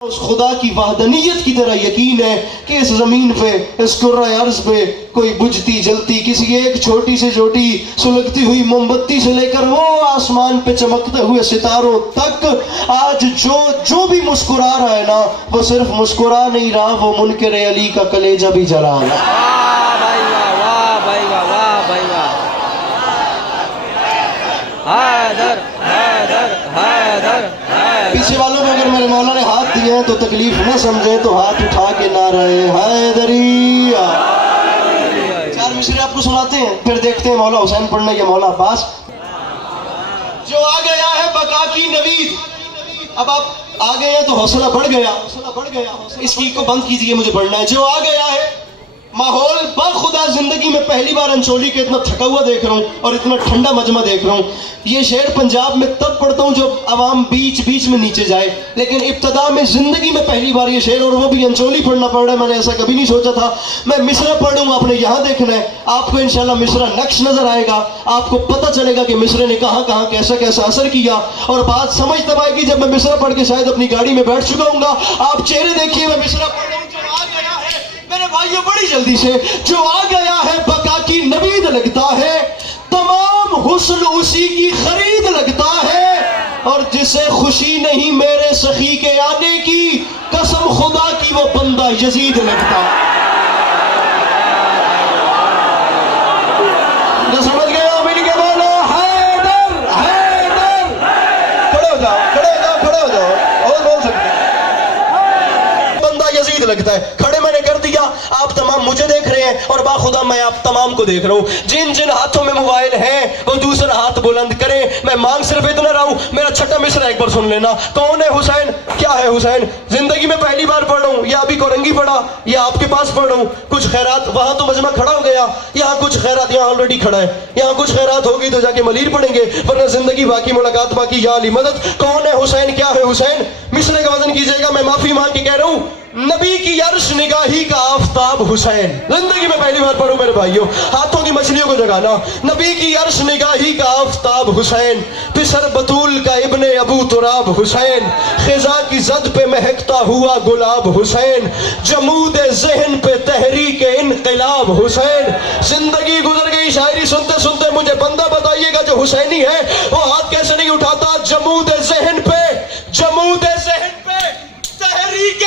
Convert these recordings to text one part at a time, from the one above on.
उस खुदा की वहदनीयत की तरह यकीन है कि इस जमीन पे, इस कुर्रा अर्ज पे कोई बुझती जलती किसी एक छोटी से छोटी सुलगती हुई मोमबत्ती से लेकर वो आसमान पे चमकते हुए सितारों तक आज जो भी मुस्कुरा रहा है ना, वो सिर्फ मुस्कुरा नहीं रहा, वो मुनकर अली का कलेजा भी जला रहा है। पीछे वालों में अगर मेरे मौला ने हाथ दिए हैं तो तकलीफ न समझे तो हाथ उठा के ना रहे हैदरिया। चार मिसरे आपको सुनाते हैं, फिर देखते हैं मौला हुसैन पढ़ना या मौला अब्बास। जो आ गया है बका की नवीद, अब आप आ गए हैं तो हौसला बढ़ गया, इसकी को बंद कीजिए, मुझे पढ़ना है। जो आ गया है माहौल बाखुदा जिंदगी में पहली बार अंचोली के इतना थका हुआ देख रहा हूँ और इतना ठंडा मजमा देख रहा हूँ। ये शेर पंजाब में तब पढ़ता हूँ जब आवाम बीच बीच में नीचे जाए, लेकिन इब्तदा में जिंदगी में पहली बार ये शेर, और वो भी अंचोली पढ़ना पड़ रहा है। मैंने ऐसा कभी नहीं सोचा था। मैं मिसरा पढ़ूंगा, आपने यहाँ देखना है, आपको इंशाल्लाह मिसरा नक्श नजर आएगा, आपको पता चलेगा कि मिसरे ने कहाँ कहाँ कैसा कैसा असर किया। और बात समझ तब आएगी जब मैं मिसरा पढ़ के शायद अपनी गाड़ी में बैठ चुका हूँ। आप चेहरे देखिए, मैं मिसरा पढ़ रहा हूँ। जो आ गया है मेरे भाइयों बड़ी जल्दी से, जो आ गया है बका की नवीद लगता है, तमाम हुस्न उसी की खरीद लगता है, और जिसे खुशी नहीं मेरे सखी के आने की, कसम खुदा की वो बंदा यजीद लगता है। समझ गए हो? मिल के बोलो हैदर हैदर। खड़े हो जाओ, खड़े हो जाओ, खड़े हो जाओ, और बोल सकते हैं। बंदा यजीद लगता है। खड़े मैंने कर दिया, आप तमाम मुझे देख रहे हैं और बाखुदा मैं आप तमाम को देख रहा हूं। जिन जिन हाथों में मोबाइल है वो दूसरा हाथ बुलंद करें। मैं मांग सिर्फ इतना रहा हूं, मेरा छठा मिसरा एक बार सुन लेना। कौन है हुसैन? क्या है हुसैन? जिंदगी में पहली बार पढ़ रहा हूं, या अभी कोरंगी पढ़ा या आपके पास पढ़ रहा हूं। कुछ खैरात, वहां तो मजमा खड़ा हो गया, यहाँ कुछ खैरात, यहाँ ऑलरेडी खड़ा है, यहाँ कुछ खैरात होगी तो जाके मलीर पढ़ेंगे, वरना जिंदगी बाकी, मुलाकात बाकी, या अली मदद। कौन है हुसैन? क्या है हुसैन? मिसरे का वजन कीजिएगा, मैं माफी मांग के कह रहा हूं, नबी की अर्श निगाही का आफताब हुसैन। जिंदगी में पहली बार पढ़ो मेरे भाइयों, हाथों की मछलियों को जगाना। नबी की अर्श निगाही का आफताब हुसैन, पिसर बतूल का इब्ने अबू तुराब हुसैन, खिजा की जद पे महकता हुआ गुलाब हुसैन, जमूद जहन पे तहरीक इनकलाब हुसैन। जिंदगी गुजर गई, शायरी सुनते सुनते मुझे बंदा बताइएगा जो हुसैनी है वो हाथ कैसे नहीं उठाता। जमूद जहन पे, जमूद जहन पे तहरीक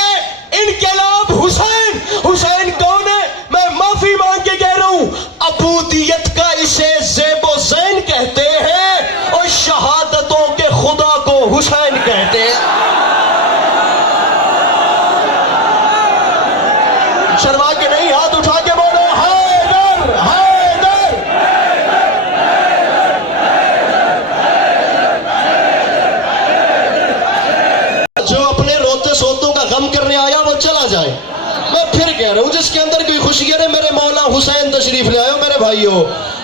इनकलाब हुसैन। हुसैन कौन है? मैं माफी मांग के कह रहा हूं, अबूदियत का इसे ज़ेबो ज़ैन कहते हैं और शहादतों के खुदा को हुसैन कहते हैं। शर्मा के नहीं, हाथ उठा के बोलो हैदर हैदर। जो अपने रोते सोतों का गम करने आया वो चला जाए। मैं फिर कह रहा हूं, जिसके अंदर कोई खुशी है, मेरे मौला हुसैन तशरीफ ले आयो मेरे भाइयों।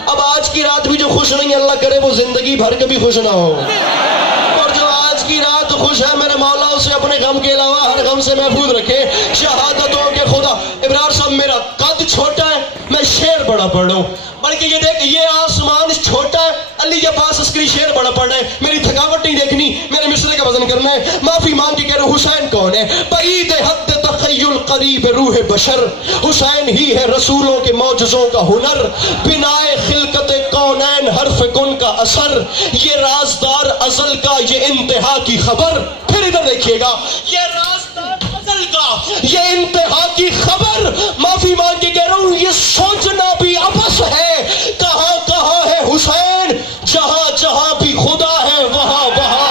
अब आज की रात भी जो खुश नहीं, अल्लाह करे वो जिंदगी भर कभी खुश ना हो। और जो आज की रात खुश है, मेरे मौला उसे अपने गम के अलावा हर गम से महफूज रखे। शहादतों के खुदा। इब्रार साहब, मेरा कद छोटा है, मैं शेर बड़ा पढ़ रहा हूं, बल्कि ये देख, ये आसमान छोटा है, अली के पास उसकी शेर बड़ा पढ़ना है। मेरी थकावट नहीं देखनी, मेरे मिसरे का वजन करना है। माफी मांग के कह रहा हूं, हुसैन कौन है? बईद हद तखय्युल करीब रूह बशर, हुसैन ही है रसूलों के मौजज़ों का हुनर, बिनाए खिलकत कौनैन हर्फ कुन का असर, ये राजदार अज़ल का ये इंतहा की खबर। फिर इधर देखिएगा, ये राजदार अज़ल का ये इंतहा की खबर। माफी मांग के कह रहा हूं, ये सोचना भी आपस है, कहां कहां है हुसैन, जहां जहां भी खुदा है वहां वहां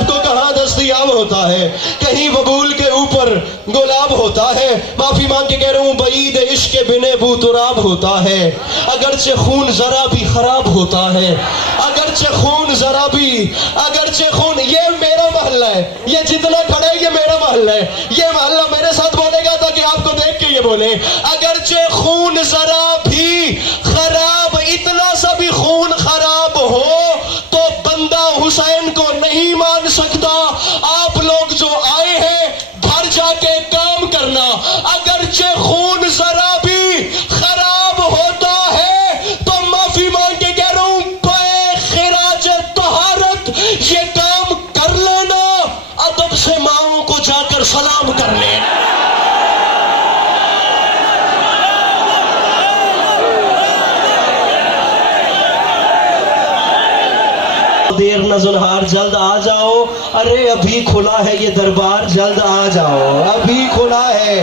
तो कहां दस्तयाब होता है, कहीं बबूल के ऊपर गुलाब होता है। माफी मांग के कह रहा हूं, बईद इश्क के बिने बू तुराब होता है, अगरचे खून जरा भी खराब होता है, अगरचे खून जरा भी, अगरचे खून। ये मेरा महल्ला है, ये जितना खड़ा है ये मेरा महल्ला है, ये महल्ला मेरे साथ बोलेगा ताकि आपको देख के ये बोले, अगरचे खून जरा भी खराब, इतना सा भी खून खराब हो तो बंदा हुसैन को नहीं मान सकता। आप लोग जो आए हैं घर जाके काम करना, अगरचे खून जरा भी खराब होता है तो माफी मांग के कह रहा हूं, खिराज तहारत ये काम कर लेना, काम कर ले। देर न जुनहार जल्द आ जाओ, अरे अभी खुला है ये दरबार, जल्द आ जाओ, अभी खुला है,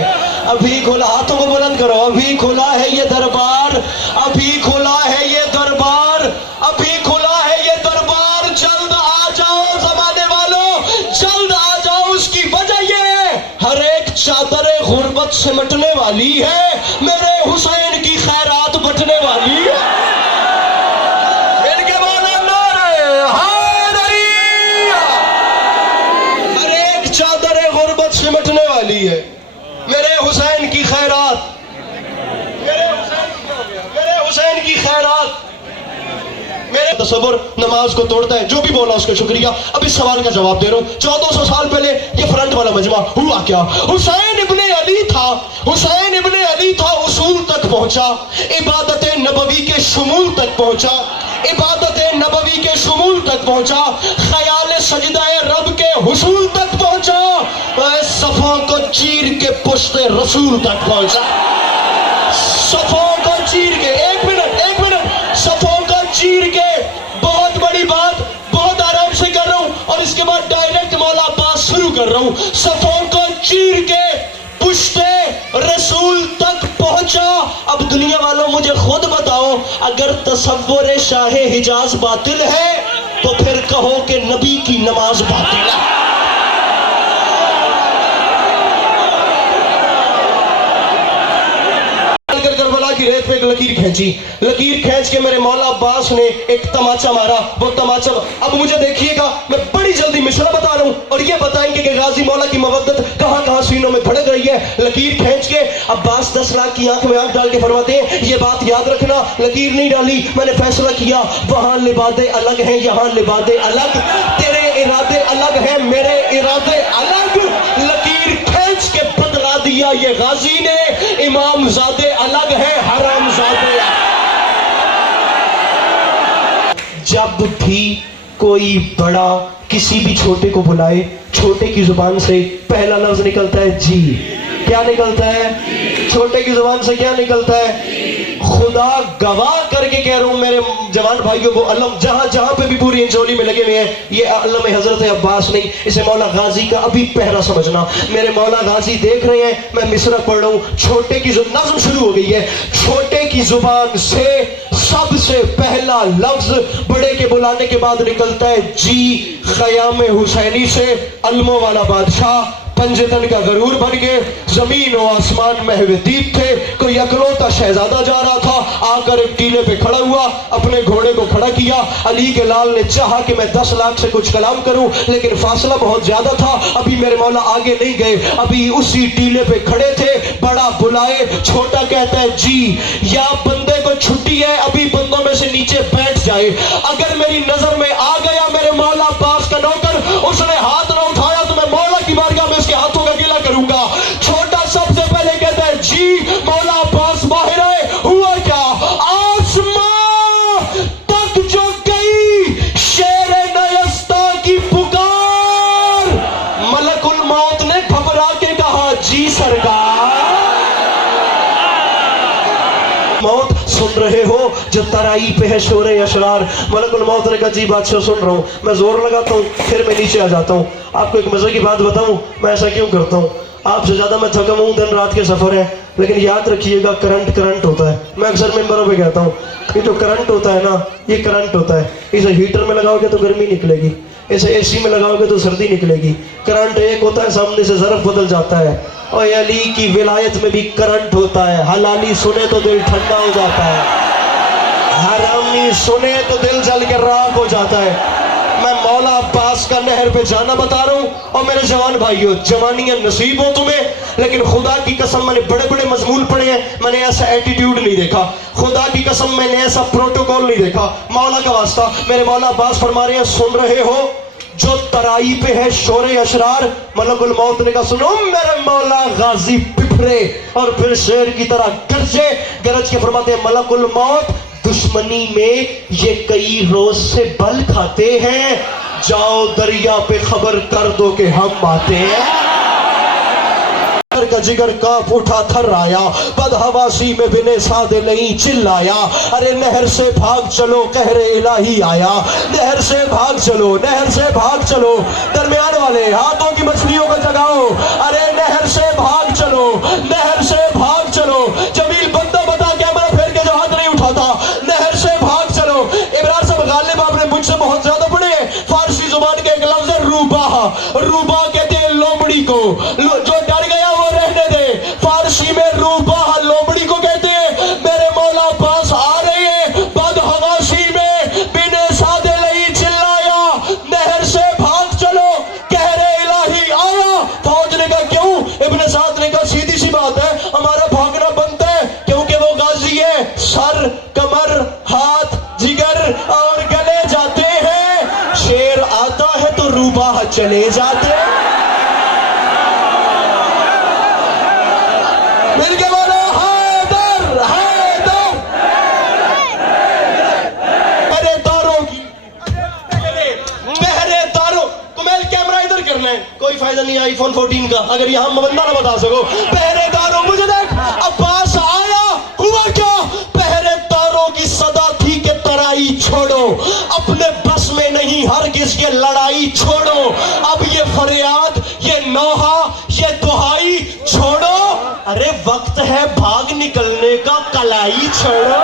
अभी खुला, हाथों को बुलंद करो, अभी खुला है ये दरबार, अभी खुला है ये दरबार, अभी खुला है ये दरबार, जल्द आ जाओ जमाने वालों, जल्द आ जाओ। उसकी वजह ये हर एक चादर गुर्बत से मिटने वाली है, मेरे हुसैन की खैरात बटने वाली है। सिमटने वाली है, मेरे हुसैन की खैरात, मेरे हुसैन की खैरात। मेरे तसव्वुर नमाज को तोड़ता है। जो भी बोला उसका शुक्रिया। अब इस सवाल का जवाब दे रहा हूं। 1400 साल पहले ये फ्रंट वाला मजमा हुआ क्या? हुसैन इब्ने अली था, हुसैन इब्ने अली था, उसूल तक पहुंचा, इबादत नबवी के शुमूल तक पहुंचा, इबादत नबवी के शुमूल तक पहुंचा, ख्याल सजदाए रब के हुसूल तक पहुंचा, सफों को चीर के पुश्ते रसूल तक पहुंचा, सफों को चीर के, एक मिनट, सफों को चीर के, बहुत बड़ी बात, बहुत आराम से कर रहा हूं और इसके बाद डायरेक्ट मौला बात शुरू कर रहा हूं। सफों को चीर के पुश्ते रसूल तक पहुंचा। अब दुनिया वालों मुझे खुद बताओ, अगर तसव्वुर शाह हिजाज बातिल है तो फिर कहो कि नबी की नमाज बातिल है। करबला की रेत पे एक लकीर खींची, लकीर खींच के मेरे मौला अब्बास ने एक तमाचा मारा। वो तमाचा, अब मुझे देखिएगा, मैं बड़ी जल्दी मिसरा बता रहा हूं और ये बताएंगे कि गाजी मौला की मोहब्बत कहां कहां सीनों में भड़क रही है। लकीर खींच के अब्बास 10 लाख की आंख में आंख डाल के फरमाते हैं, ये बात याद रखना, लकीर नहीं डाली, मैंने फैसला किया, वहां लिबादे अलग हैं, यहां लिबादे अलग, तेरे इरादे अलग हैं, मेरे इरादे अलग। लकीर खींच के बदला दिया ये गाजी ने, इमाम ज़ादे अलग है, हराम ज़ादे। जब भी कोई बड़ा किसी भी छोटे को बुलाए, छोटे की जुबान से पहला लफ्ज निकलता है जी। क्या निकलता है? छोटे की जुबान से क्या निकलता है? खुदा गवाह करके कह रहा हूं मेरे जवान भाइयों, वो अलम जहां जहां पे भी पूरी इंचोली में लगे हुए हैं, ये अलम हजरत अब्बास नहीं, इसे मौला गाजी का अभी पहरा समझना। मेरे मौला गाजी देख रहे हैं, मैं मिसरा पढ़ रहा हूं। छोटे की नज़्म शुरू हो गई है। छोटे की जुबान से सबसे पहला लफ्ज बड़े के बुलाने के बाद निकलता है जी। क़याम हुसैनी से अलमों वाला बादशाह पंजतन का गरूर बन गए, जमीन और आसमान महवदीप थे। कोई अकलौता शहजादा जा रहा था, आकर एक टीले पे खड़ा हुआ, अपने घोड़े को खड़ा किया। अली के लाल ने चाहा कि मैं 10 लाख से कुछ कलाम करूं, लेकिन फासला बहुत ज्यादा था, अभी मेरे मौला आगे नहीं गए, अभी उसी टीले पे खड़े थे। बड़ा बुलाए, छोटा कहता है जी, या बंदे को छुट्टी है, अभी बंदों में से नीचे बैठ जाए। अगर मेरी नजर में आ गया मेरे मौला अब्बास का नौकर, उसने हाथ न उठाया तो मैं मौला की बारगाह में उसके हाथों का गिला करूंगा। छोटा सबसे पहले कहता है जी, मौला अब्बास बाहर आए। हुआ क्या? आसमां तक जो गई शेर नयस्ता की पुकार, मलकुल मौत ने घबरा के कहा जी सरकार। मौत सुन रहे हो जो तराई पे है शोरे अशरार। मलकुल मौत ने कहा जी बादशाह सुन रहा हूं। मैं जोर लगाता हूं, फिर मैं नीचे आ जाता हूं। आपको एक मजे की बात बताऊं, मैं ऐसा क्यों करता हूं? आपसे ज्यादा मैं थका हूं, दिन रात के सफर है, लेकिन याद रखिएगा करंट होता है। मैं अक्सर मेंबरों पे कहता हूं, ये जो करंट होता है ना, ये करंट होता है। इसे हीटर में लगाओगे तो गर्मी निकलेगी, इसे एसी में लगाओगे तो सर्दी निकलेगी। करंट एक होता है, सामने से ज़र्फ बदल जाता है। और अली की विलायत में भी करंट होता है। हलाली सुने तो दिल ठंडा हो जाता है, हरामी सुने तो दिल जल के राख हो जाता है। मैं मौला अब्बास का नहर पे जाना बता रहा हूँ। और मेरे जवान भाइयों, जवानियां नसीब हो तुम्हें, लेकिन खुदा की कसम मैंने बड़े बड़े मजमूल पढ़े हैं, मैंने ऐसा एटीट्यूड नहीं देखा। खुदा की कसम मैंने ऐसा प्रोटोकॉल नहीं देखा। मौला का वास्ता, मेरे मौला अब्बास फरमा रहे हैं, सुन रहे हो जो तराई पे है शोरे अशरार। मलकुल मौत ने कहा सुनो मेरे मौला गाजी पिपरे, और फिर शेर की तरह गरजे। गरज के फरमाते हैं मलकुल मौत, दुश्मनी में ये कई रोज से बल खाते हैं, जाओ दरिया पे खबर कर दो कि हम आते हैं। अमर का जिगर कांप उठा थर आया, बदहवासी में बिने सादे नहीं चिल्लाया। अरे नहर से भाग चलो कहरे इलाही आया, नहर से भाग चलो, नहर से भाग चलो। दरमियान वाले हाथों की मछलियों को जगाओ। अरे नहर से भाग चलो, नहर से भाग चलो। जमील बंदा बता कैमरा फेर के जो हाथ नहीं उठाता, नहर से भाग चलो। इमरान साहब गालिब आपने मुझसे बहुत ज्यादा पढ़े हैं। फारसी जुबान के एक लफ्ज है रूबा, रूबा कहते हैं लोमड़ी को, जो डर गया वो रहने दे। फारसी में रूबा लोमड़ी को कहते हैं। मेरे मौला पास आ रहे हैं, बदहवासी में बिने सादे नहीं चिल्लाया, नहर से भाग चलो कहरे इलाही आया। फौज ने कहा क्यों? इब्ने साद ने कहा सीधी सी बात है, हमारा भागना बनता है क्योंकि वो गाजी है। सर, कमर, हाथ, जिगर और गले जाते हैं, शेर आता है तो रूबा चले जाते हैं। मिलके बोलो हैदर, हैदर। पहरेदारों की, पहरेदारों तुम्हें कैमरा इधर करना है, कोई फायदा नहीं आईफोन 14 का अगर यहां बंदा ना बता सको। पहरेदारों मुझे देख, अब्बास आया, हुआ क्या? पहरेदारों की सदा थी कि तराई छोड़ो, अपने बस में नहीं हरगिज़ ये लड़ाई छोड़ो। अब ये फरियाद, ये नौहा, ये दुहाई छोड़ो। अरे वक्त है भाग निकलने का, कलाई छोड़ो।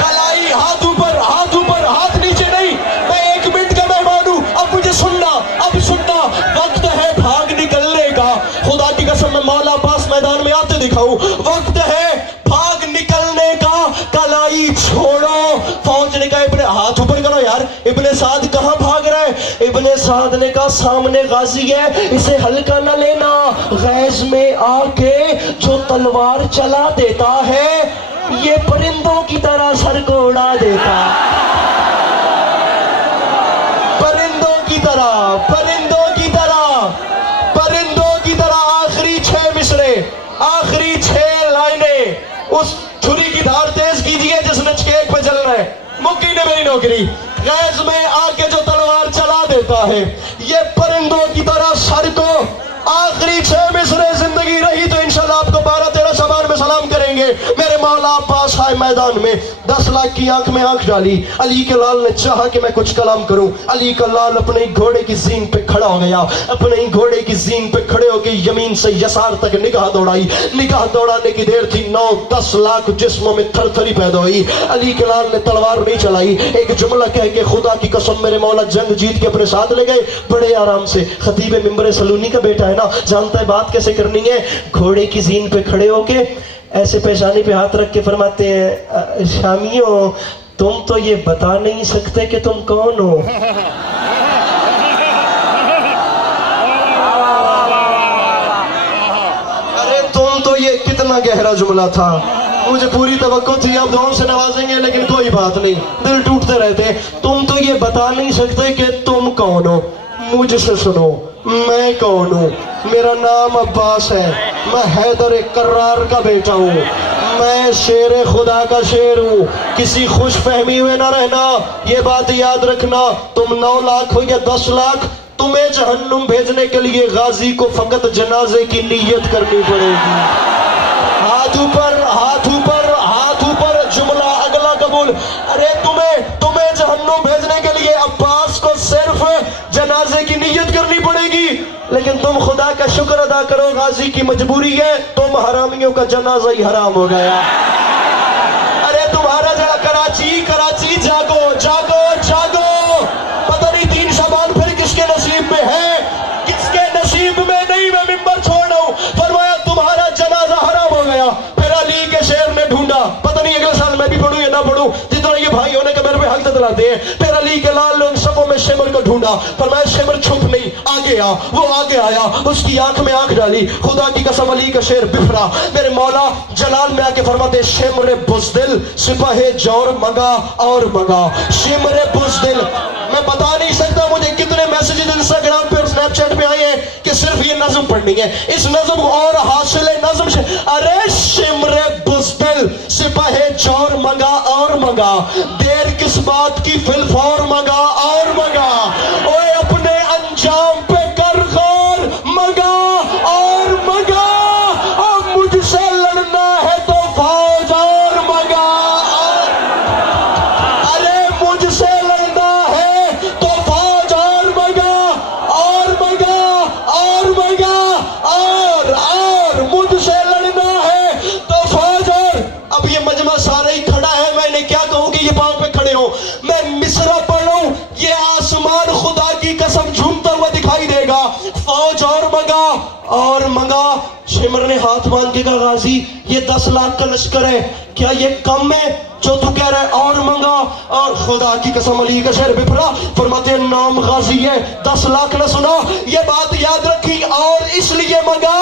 कलाई, हाथ ऊपर, हाथ ऊपर, हाथ नीचे नहीं। मैं 1 मिनट का मेहमान हूं, अब मुझे सुनना, अब सुनना। वक्त है भाग निकलने का, खुदा की कसम मैं मौला पास मैदान में आते दिखाऊं। वक्त है भाग निकलने का, कलाई छोड़ो। फौज ने कहा इब्ने, हाथ ऊपर करो यार, इब्ने साद कहां भाग रहा है? इब्ने साद ने कहा सामने गाजी है, इसे हल्का न लेना। गैज में आके जो तलवार चला देता है, ये परिंदों की तरह सर को उड़ा देता। परिंदों की तरह, परिंदों की तरह, परिंदों की तरह। आखिरी 6 मिसरे, आखिरी 6 लाइनें। उस छुरी की धार तेज कीजिए जिसने चकेक पे चलना है, मुक्की ने मेरी नौकरी। गैस में आके जो तलवार चला देता है, ये परिंदों की तरह सर को। आखिरी 6 मिसरे जिंदगी रही तो इंशाल्लाह आपको 12-13 शबान में सलाम करेंगे। मेरे मौला पास आए मैदान में, 10 लाख की आंख में आंख डाली। अली के लाल ने चाहा कि मैं कुछ कलाम करूं। अली का लाल अपने ही घोड़े की जीन पे खड़ा हो गया, अपने ही घोड़े की जीन पे खड़े होकर यमीन से यसार तक निगाह दौड़ाई। निगाह दौड़ाने की देर थी, 9-10 लाख जिस्मों में थरथरी पैदा हुई। अली के लाल ने तलवार नहीं चलाई, एक जुमला कह के खुदा की कसम मेरे मौला जंग जीत के अपने साथ ले गए बड़े आराम से। खतीब मिंबर सलूनी का बेटा है ना, जानता है बात कैसे करनी है। घोड़े की जीन पे खड़े होके ऐसे पेशानी पे हाथ रख के फरमाते हैं, शामियों तुम तो ये बता नहीं सकते कि तुम कौन हो। अरे तुम तो ये कितना गहरा जुमला था, मुझे पूरी तवक्को थी आप दुआओं से नवाजेंगे, लेकिन कोई बात नहीं, दिल टूटते रहते। तुम तो ये बता नहीं सकते कि तुम कौन हो। मुझसे सुनो, मैं कौन हूँ? मेरा नाम अब्बास है, मैं हैदर कर्रार का बेटा हूँ, मैं शेर खुदा का शेर हूँ। किसी खुश फहमी हुए ना रहना, ये बात याद रखना। तुम 9 लाख हो या 10 लाख, तुम्हें जहन्नुम भेजने के लिए गाजी को फकत जनाजे की नीयत करनी पड़ेगी। हाथ ऊपर, हाथ ऊपर, हाथ ऊपर। जुमला अगला कबूल। अरे तुम्हें जहन्नुम भेजने के लिए अब्बास को सिर्फ जनाजे की नीयत करनी पड़ेगी, लेकिन तुम खुदा का शुक्र अदा करो, गाजी की मजबूरी है, तुम हरामियों का जनाजा ही हराम हो गया। अरे तुम्हारा जरा कराची, कराची जागो, जागो, जागो। पता नहीं 3 शबान फिर किसके नसीब में है, किसके नसीब में नहीं। मैं मिंबर छोड़ रहा हूं, फरमाया तुम्हारा जनाजा हराम हो गया। फिर अली के शेर ने ढूंढा, पता नहीं अगले साल मैं भी पढ़ूं या ना पढ़ूं, जितना ये भाई होने का मेरे पे हक दिलाते हैं। फिर अली के लाल ने उन सबों में शेमर को ढूंढा, फरमाया शेमर छुप नहीं, आगे आ। वो आगे आया, उसकी आंख में आंख डाली, खुदा की कसम अली का शेर बिफरा। मेरे मौला जलाल में आके फरमाते, शेमरे बुज़दिल सिपाहे जौर मंगा और मंगा। शेमरे बुज़दिल, मैं बता नहीं सकता मुझे कितने मैसेजेस इंस्टाग्राम पे और स्नैपचैट पे आए हैं कि सिर्फ ये नज़म पढ़नी है, इस नज़म को और हासिल है नज़म से। अरे शेमरे बुज़दिल सिपाहे जौर मंगा और मंगा, देर किस बात की फिलफौर मंगा और मंगा। ओए अपने अंजाम पे फौज और मंगा। शिमर ने हाथ बांध के कहा गाजी ये 10 लाख का लश्कर है, क्या ये कम है जो तू कह रहा है और मंगा? और खुदा की कसम अली का शेर बिफरा फरमाते हैं नाम गाजी है 10 लाख न सुना, ये बात याद रखी और इसलिए मंगा